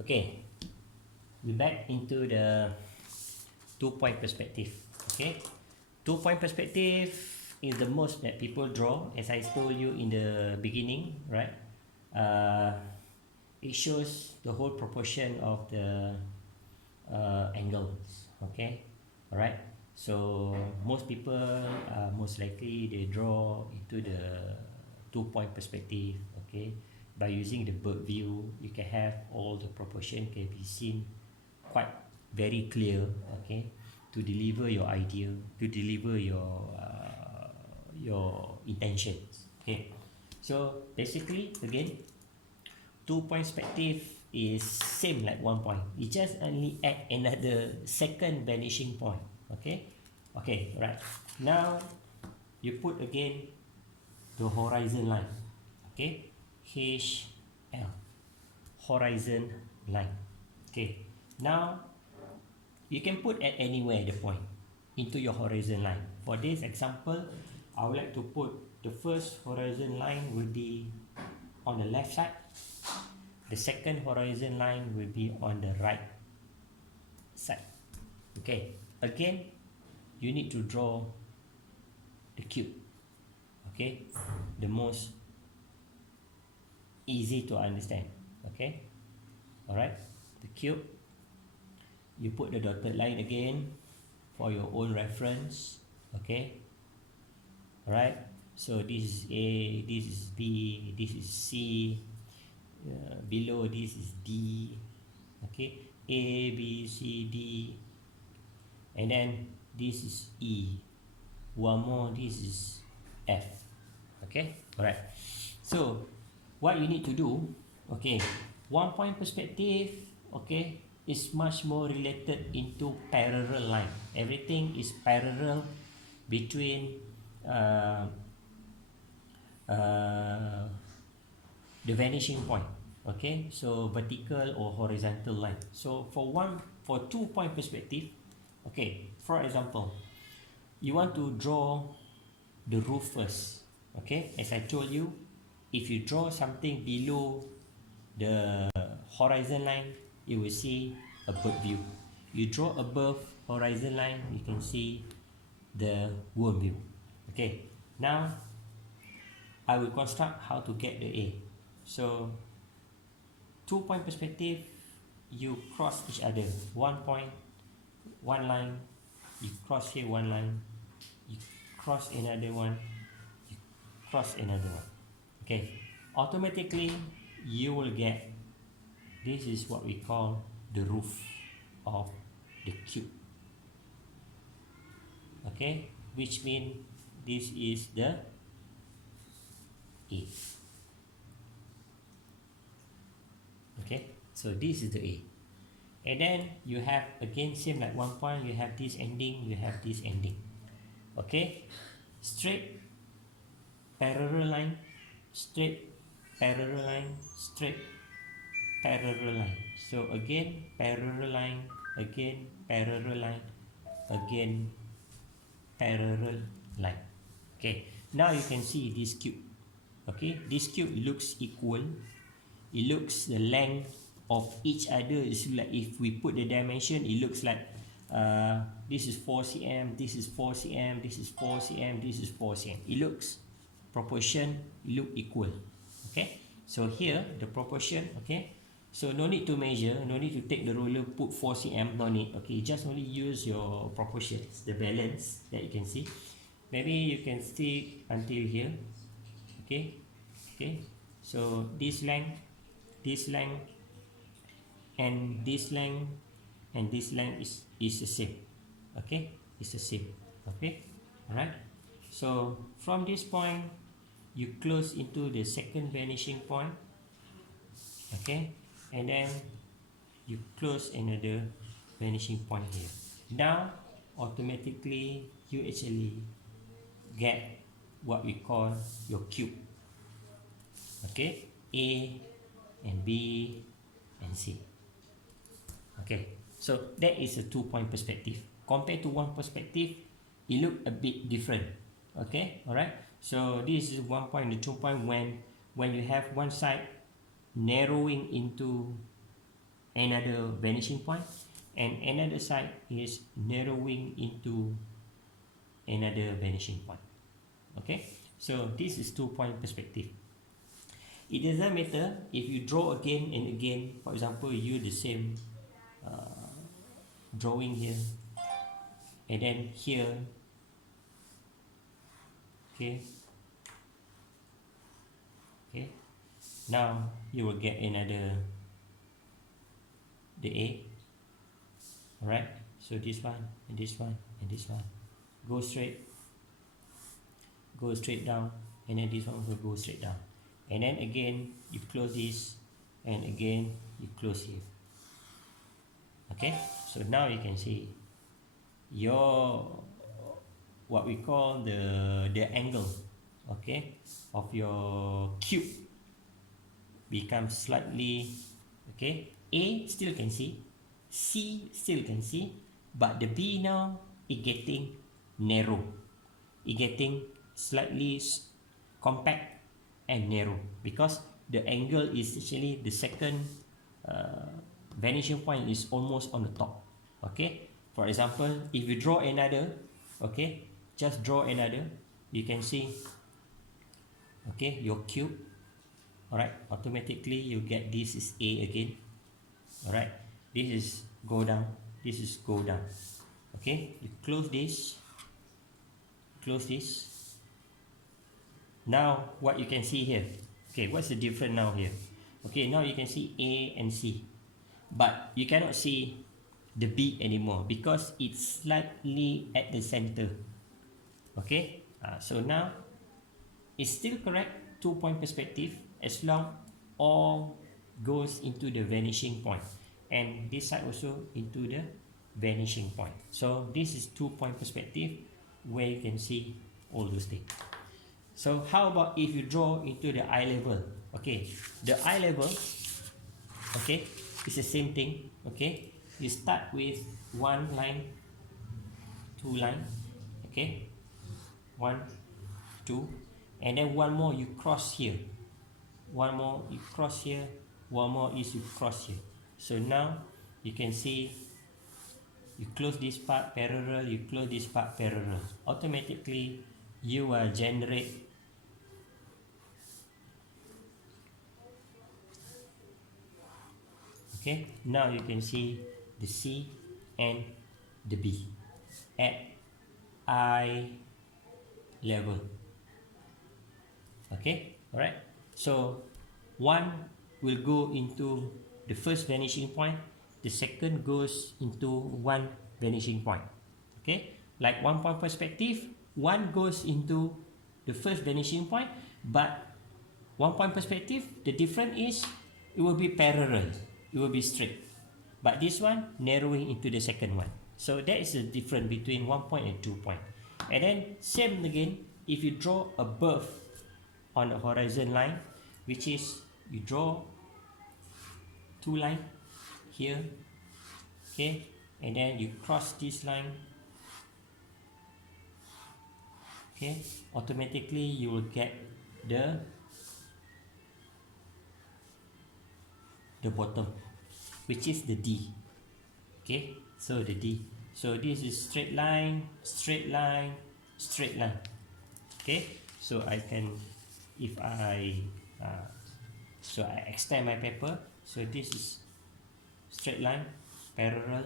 Okay, we back into the 2 point perspective. Okay, 2 point perspective is the most that people draw, as I told you in the beginning, right? uh, it shows the whole proportion of the angles. Okay, all right. So most people, most likely they draw into the 2 point perspective. Okay, by using the bird view, you can have all the proportion can be seen quite very clear. Okay, to deliver your idea, to deliver your intentions. Okay, so basically again, 2 point perspective is same like 1 point. It just only add another second vanishing point. Okay, okay, right. Now you put again the horizon line. Okay, HL, horizon line. Okay, now you can put at anywhere the point into your horizon line. For this example, I would like to put the first horizon line will be on the left side. The second horizon line will be on the right side. Okay, again, you need to draw the cube. Okay, the most easy to understand. Okay, all right, the cube. You put the dotted line again for your own reference. Okay, all right. So this is A, this is B, this is C. Below this is D. Okay, A, B, C, D, and then this is E. One more, this is F. Okay, all right. So what you need to do, okay, 1 point perspective, okay, is much more related into parallel line. Everything is parallel between uh, uh, the vanishing point. Okay, so vertical or horizontal line. So for 2 point perspective, okay, for example, you want to draw the roof first. Okay, as I told you, if you draw something below the horizon line, you will see a bird view. You draw above horizon line, you can see the worm view. Okay, now I will construct how to get the A. So 2 point perspective, you cross each other. 1 point, one line, you cross here one line, you cross another one, you cross another one. Okay, automatically you will get, this is what we call the roof of the cube. Okay, which means this is the A. Okay, so this is the A. And then you have again same like 1 point, you have this ending, you have this ending. Okay, straight parallel line, straight parallel line, straight parallel line. So again parallel line, again parallel line, again parallel line. Okay, now you can see this cube. Okay, this cube looks equal. It looks the length of each other is like, if we put the dimension, it looks like this is 4 cm, this is 4 cm, this is 4 cm, this is 4 cm. It looks proportion look equal. Okay, so here the proportion. Okay, so no need to measure, no need to take the ruler put 4 cm, no need. Okay, just only use your proportions, the balance that you can see. Maybe you can see until here. Okay, okay, so this length, this length, and this length, and this length is the same. Okay, it's the same. Okay, all right. So from this point you close into the second vanishing point. Okay, and then you close another vanishing point here. Now automatically you actually get what we call your cube. Okay, A and B and C. Okay, so that is a 2 point perspective. Compared to 1 perspective, it look a bit different. Okay, all right. So this is 1 point, the 2 point when you have one side narrowing into another vanishing point, and another side is narrowing into another vanishing point. Okay, so this is 2-point perspective. It doesn't matter if you draw again and again. For example, you use the same drawing here and then here. Okay, okay, now you will get another the A. Alright, so this one and this one and this one go straight down, and then this one will go straight down, and then again you close this, and again you close here. Okay, so now you can see your what we call the angle, okay, of your cube becomes slightly, okay, A still can see, C still can see, but the B now is getting narrow, it getting slightly compact and narrow, because the angle is actually the second vanishing point is almost on the top. Okay, for example, if you draw another, okay, just draw another, you can see, okay, your cube. Alright, automatically you get this is A again. Alright, this is go down, this is go down. Okay, you close this, now what you can see here, okay, what's the difference now here? Okay, now you can see A and C, but you cannot see the B anymore because it's slightly at the center. Okay, so now it's still correct 2-point perspective as long all goes into the vanishing point, and this side also into the vanishing point. So this is 2-point perspective where you can see all those things. So how about if you draw into the eye level? Okay, the eye level, okay, it's the same thing. Okay, you start with 1 line, 2 line, okay, 1, 2, and then one more you cross here, one more you cross here, one more is you cross here. So now you can see you close this part parallel, you close this part parallel, automatically you will generate okay. Now you can see the C and the B at eye level. Okay, alright, so one will go into the first vanishing point, the second goes into one vanishing point. Okay, like 1-point perspective, one goes into the first vanishing point, but 1-point perspective, the difference is it will be parallel, it will be straight, but this one narrowing into the second one. So that is the difference between 1 point and 2 point. And then same again, if you draw above on the horizon line, which is you draw 2 line here, okay, and then you cross this line, okay, automatically you will get the bottom, which is the D. Okay, so the D, so this is straight line, straight line, straight line. Okay, so I can, if I so I extend my paper, so this is straight line, parallel,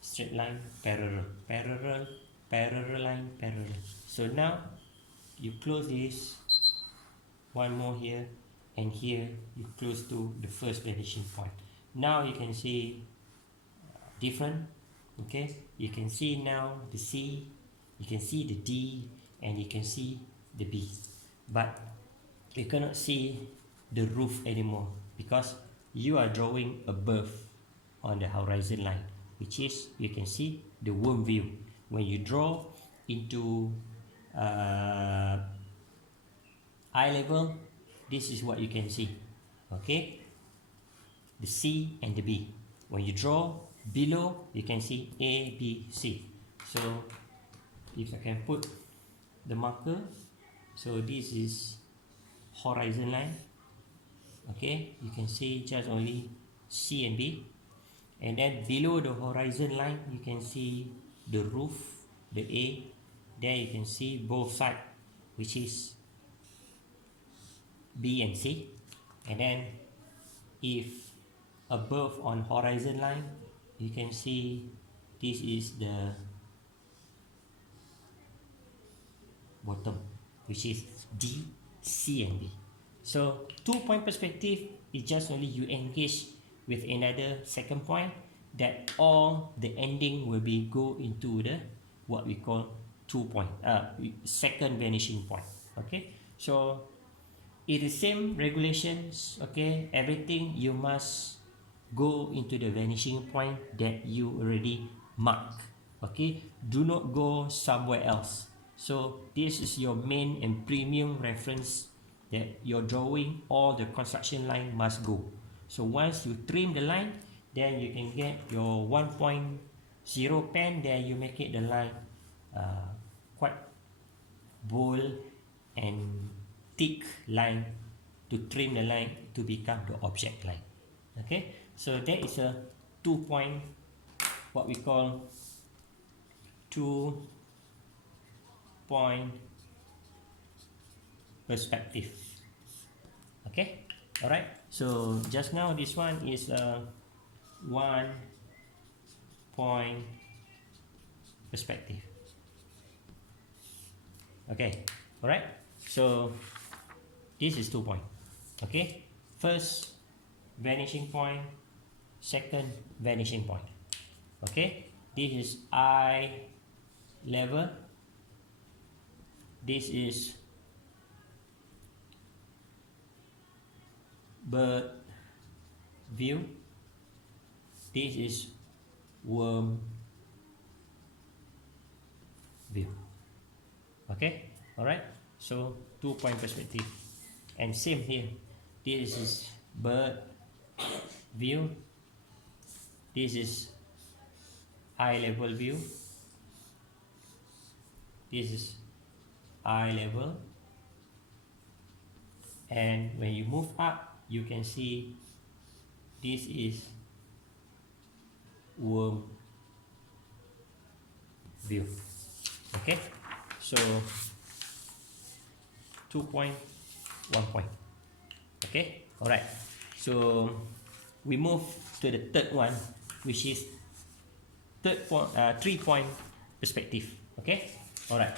straight line, parallel, parallel, parallel line, parallel. So now you close this, one more here, and here you close to the first vanishing point. Now you can see different. Okay, you can see now the C, you can see the D, and you can see the B, but you cannot see the roof anymore because you are drawing above on the horizon line, which is you can see the worm view. When you draw into eye level, this is what you can see. Okay, the C and the B. When you draw below, you can see A, B, C. So if I can put the marker, so this is horizon line. Okay, you can see just only C and B. and then below the horizon line you can see the roof, the A. There you can see both sides, which is B and C. And then if above on horizon line, you can see this is the bottom, which is D, C and B. So 2-point perspective is just only you engage with another second point that all the ending will be go into the what we call 2-point second vanishing point. Okay, so it is same regulations. Okay, everything you must go into the vanishing point that you already mark. Okay, do not go somewhere else. So this is your main and premium reference that your drawing or the construction line must go. So once you trim the line, then you can get your 1.0 pen. Then you make it the line quite bold and thick line to trim the line to become the object line. Okay, so that is a 2-point, what we call 2-point perspective. Okay, all right. So just now this one is a 1-point perspective. Okay, all right. So this is 2-point. Okay, first vanishing point, second vanishing point. Okay, this is eye level, this is bird view, this is worm view. Okay, all right. So 2-point perspective, and same here. This is bird view, this is eye level view, this is eye level, and when you move up you can see this is worm view. Okay, so 2-point, 1-point. Okay, all right. So we move to the third one, which is 3-point perspective. Okay, all right.